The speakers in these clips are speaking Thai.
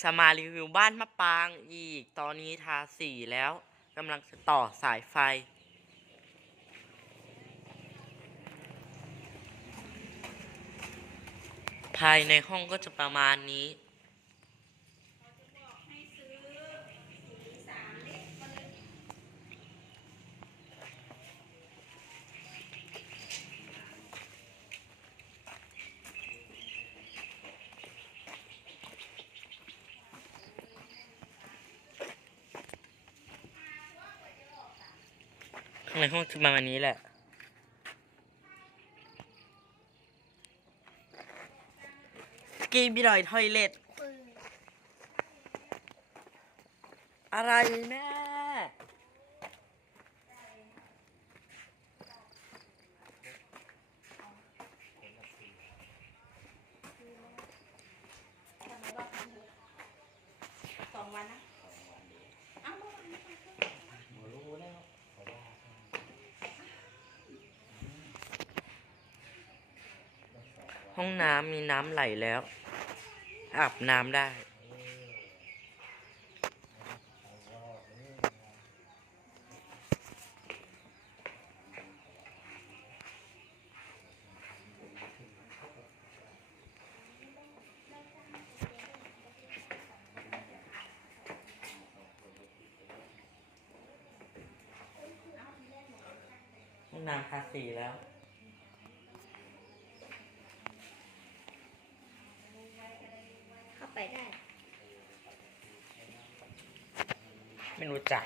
จะมารีวิวบ้านมะปางอีก ตอนนี้ทาสีแล้วกำลังจะต่อสายไฟ ภายในห้องก็จะประมาณนี้ ในห้องจะประมาณนี้แหละ สกีบีดอยทอยเล็ตอะไรแม่ สองวันนะอ้าวเมื่อวานไม่ไป ห้องน้ำมีน้ำไหลแล้ว อาบน้ำได้ห้องน้ำทาสีแล้ว เข้าไปได้ ไม่รู้จัก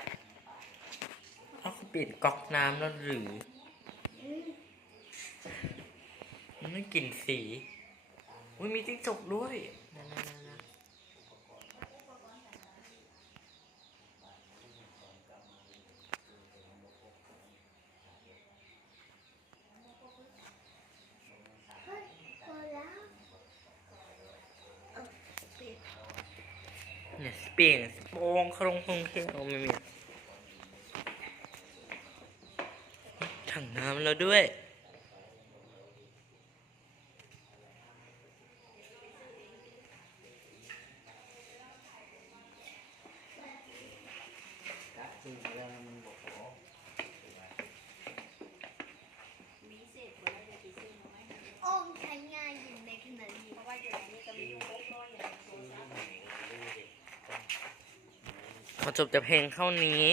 เขาปิดก๊อกน้ำแล้วหรือ มันไม่กลิ่นสี อุ้ยมีจิ้งจกด้วยนั่นๆๆเนี่ยสเปรียงส โบงครงคงเที่ยวไม่มีถังน้ำแล้วด้วย มีเศษคนละเดียวกี่เส้นรู้ไหม โอ้มใช้งานอยู่ในขณะนี้ เพราะว่าอยู่ในนี้จะมีโค้กน้อย อย่างโซซ่าขอจบจากเพลงเท่านี้